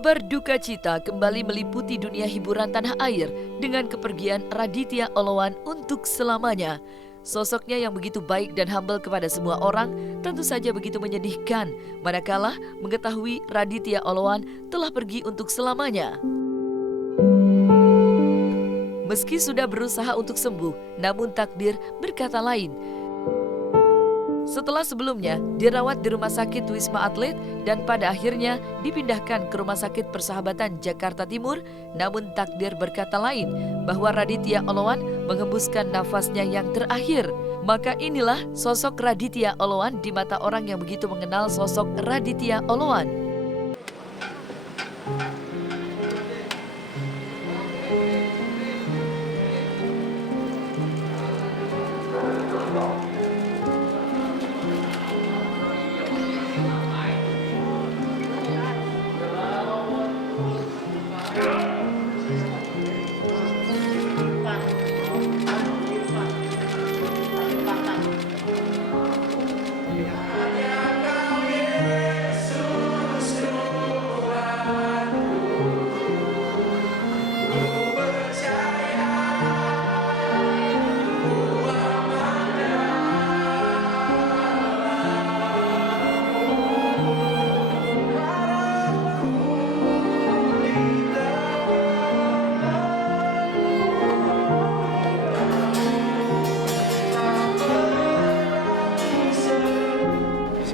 Kabar duka cita kembali meliputi dunia hiburan tanah air dengan kepergian Raditya Oloan untuk selamanya. Sosoknya yang begitu baik dan humble kepada semua orang tentu saja begitu menyedihkan manakala mengetahui Raditya Oloan telah pergi untuk selamanya. Meski sudah berusaha untuk sembuh, namun takdir berkata lain. Setelah sebelumnya dirawat di Rumah Sakit Wisma Atlet dan pada akhirnya dipindahkan ke Rumah Sakit Persahabatan Jakarta Timur, namun takdir berkata lain bahwa Raditya Oloan menghembuskan nafasnya yang terakhir. Maka inilah sosok Raditya Oloan di mata orang yang begitu mengenal sosok Raditya Oloan.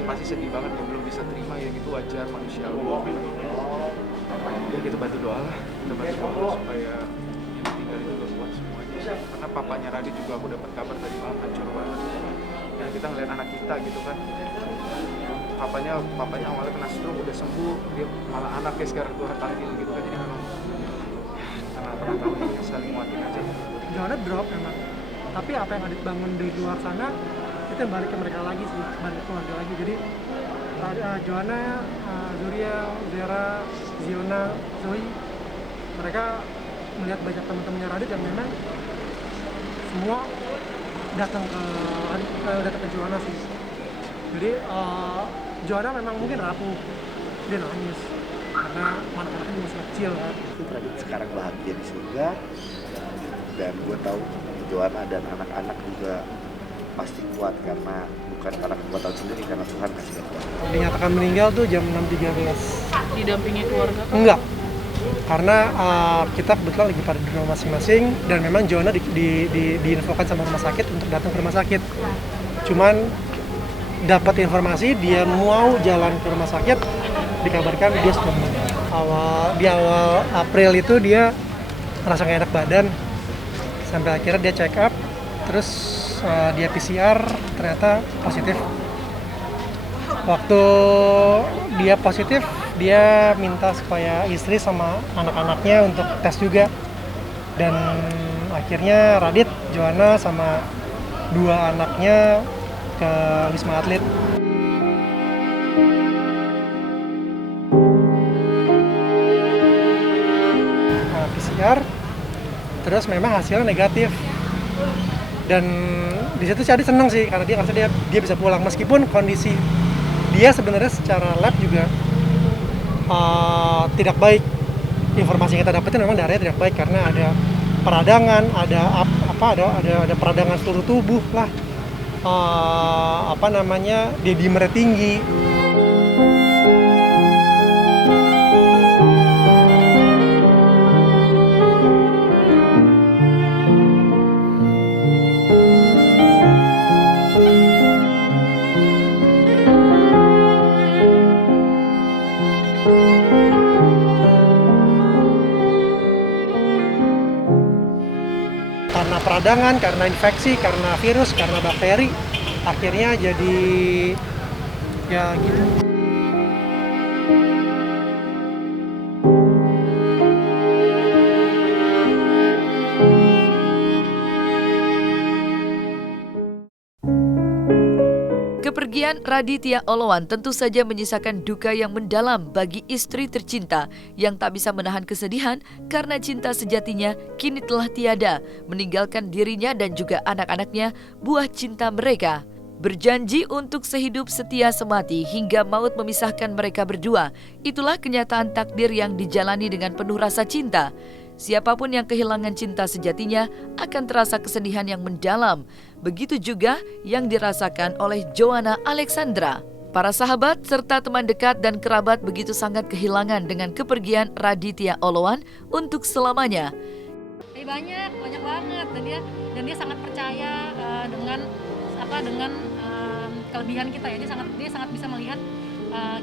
Pasti sedih banget ya, belum bisa terima ya, gitu wajar manusiawi. Ya kita bantu doa lah, kita bantu doa supaya yang tinggal juga kuat semuanya. Karena papanya Radit juga aku dapat kabar tadi malam hancur banget. Ya kita ngeliat anak kita gitu kan. Papanya awalnya kena stroke, udah sembuh, dia malah anaknya sekarang tuh tampil gitu kan. Jadi memang karena pernah ya, saling nguatin aja. Joanna drop memang, tapi apa yang Adit bangun di luar sana kita balik ke mereka lagi sih, balik ke keluarga lagi. Jadi Joanna, Zuriel, Zera, Ziona, Zoe, mereka melihat banyak teman-temannya Radit yang memang semua datang ke Joanna sih. Jadi Joanna memang mungkin rapuh, dia nangis karena anak-anaknya masih kecil kan. Radit sekarang bahagia di surga, dan gue tahu Joanna dan anak-anak juga pasti kuat karena bukan karena kekuatan sendiri, karena Tuhan kasih kekuatan. Dinyatakan meninggal tuh jam 6.13. Didampingi keluarga? Enggak, karena kita kebetulan lagi pada di rumah masing-masing dan memang Joanna diinfokan sama rumah sakit untuk datang ke rumah sakit. Cuman dapat informasi dia mau jalan ke rumah sakit, dikabarkan dia sudah meninggal. Di awal April itu dia merasa nggak enak badan, sampai akhirnya dia check up, terus dia PCR ternyata positif. Waktu dia positif, dia minta supaya istri sama anak-anaknya untuk tes juga. Dan akhirnya Radit, Joanna sama 2 anaknya ke Wisma Atlet. PCR, terus memang hasilnya negatif. Dan di situ si Adit seneng sih karena dia ngerasa dia bisa pulang meskipun kondisi dia sebenarnya secara lab juga tidak baik. Informasi yang kita dapetin memang darahnya tidak baik karena ada peradangan, ada peradangan seluruh tubuh lah, D-dimernya tinggi. Karena peradangan, karena infeksi, karena virus, karena bakteri, akhirnya jadi ya gitu. Kepergian Raditya Oloan tentu saja menyisakan duka yang mendalam bagi istri tercinta yang tak bisa menahan kesedihan karena cinta sejatinya kini telah tiada, meninggalkan dirinya dan juga anak-anaknya, buah cinta mereka. Berjanji untuk sehidup setia semati hingga maut memisahkan mereka berdua. Itulah kenyataan takdir yang dijalani dengan penuh rasa cinta. Siapapun yang kehilangan cinta sejatinya akan terasa kesedihan yang mendalam. Begitu juga yang dirasakan oleh Joanna Alexandra. Para sahabat serta teman dekat dan kerabat begitu sangat kehilangan dengan kepergian Raditya Oloan untuk selamanya. Banyak banget, dan dia sangat percaya dengan kelebihan kita ya. Dia sangat bisa melihat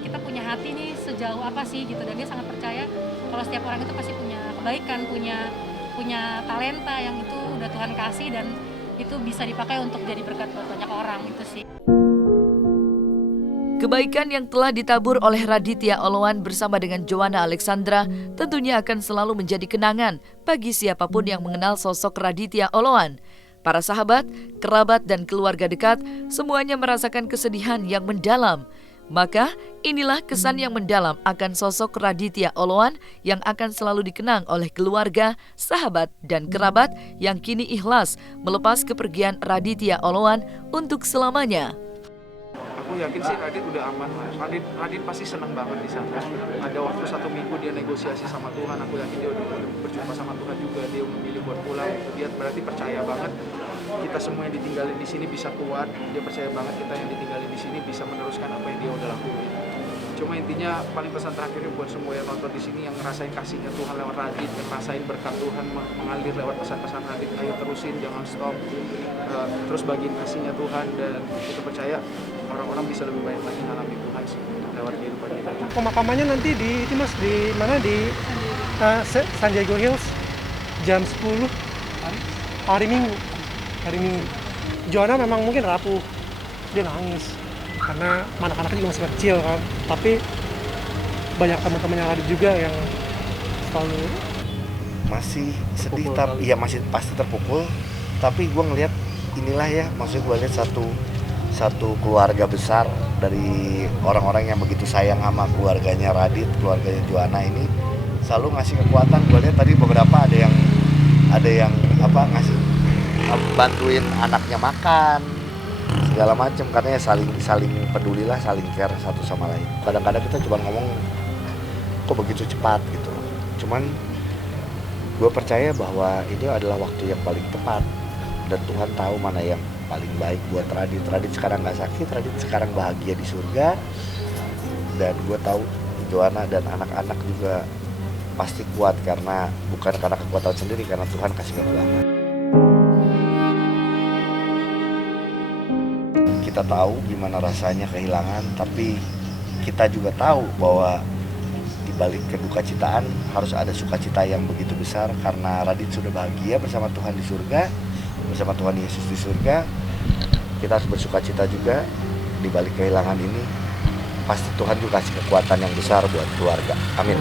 kita punya hati nih sejauh apa sih gitu, dan dia sangat percaya kalau setiap orang itu pasti punya kebaikan, punya talenta yang itu udah Tuhan kasih, dan itu bisa dipakai untuk jadi berkat buat banyak orang. Itu sih kebaikan yang telah ditabur oleh Raditya Oloan bersama dengan Joanna Alexandra tentunya akan selalu menjadi kenangan bagi siapapun yang mengenal sosok Raditya Oloan. Para sahabat, kerabat, dan keluarga dekat semuanya merasakan kesedihan yang mendalam. Maka inilah kesan yang mendalam akan sosok Raditya Oloan yang akan selalu dikenang oleh keluarga, sahabat, dan kerabat yang kini ikhlas melepas kepergian Raditya Oloan untuk selamanya. Aku yakin sih Radit udah aman lah. Radit pasti senang banget di sana. Ada waktu 1 minggu dia negosiasi sama Tuhan. Aku yakin dia udah berjumpa sama Tuhan juga. Dia memilih buat pulang. Dia berarti percaya banget kita semua yang ditinggalin di sini bisa kuat. Dia percaya banget kita yang ditinggalin di sini bisa meneruskan apa yang dia udah lakuin. Cuma intinya paling pesan terakhirnya buat semua yang nonton di sini yang ngerasain kasihnya Tuhan lewat Radit, yang ngerasain berkat Tuhan mengalir lewat pesan-pesan Radit, ayo terusin, jangan stop, terus bagiin kasihnya Tuhan, dan kita percaya orang-orang bisa lebih banyak lagi ngalami Tuhan sih lewat kehidupan kita. Pemakamannya nanti di mana di San Diego Hills jam 10 hari Minggu. Joanna memang mungkin rapuh, dia nangis karena anak-anaknya juga masih kecil kan, tapi banyak teman-temannya Radit juga yang selalu masih sedih, tapi ya masih pasti terpukul. Tapi gue ngelihat inilah ya, maksudnya gue lihat satu keluarga besar dari orang-orang yang begitu sayang sama keluarganya Radit, keluarganya Joanna ini selalu ngasih kekuatan. Gue lihat tadi beberapa ada yang ngasih bantuin anaknya makan segala macam, karena ya saling peduli lah, saling care satu sama lain. Kadang-kadang kita cuma ngomong kok begitu cepat gitu, cuman gue percaya bahwa ini adalah waktu yang paling tepat dan Tuhan tahu mana yang paling baik buat Radit. Radit sekarang nggak sakit, Radit sekarang bahagia di surga, dan gue tahu Joanna dan anak-anak juga pasti kuat karena bukan karena kekuatan sendiri, karena Tuhan kasih kekuatan. Kita tahu gimana rasanya kehilangan, tapi kita juga tahu bahwa di balik kedukacita harus ada sukacita yang begitu besar karena Radit sudah bahagia bersama Tuhan di surga, bersama Tuhan Yesus di surga. Kita harus bersukacita juga di balik kehilangan ini. Pasti Tuhan juga kasih kekuatan yang besar buat keluarga. Amin.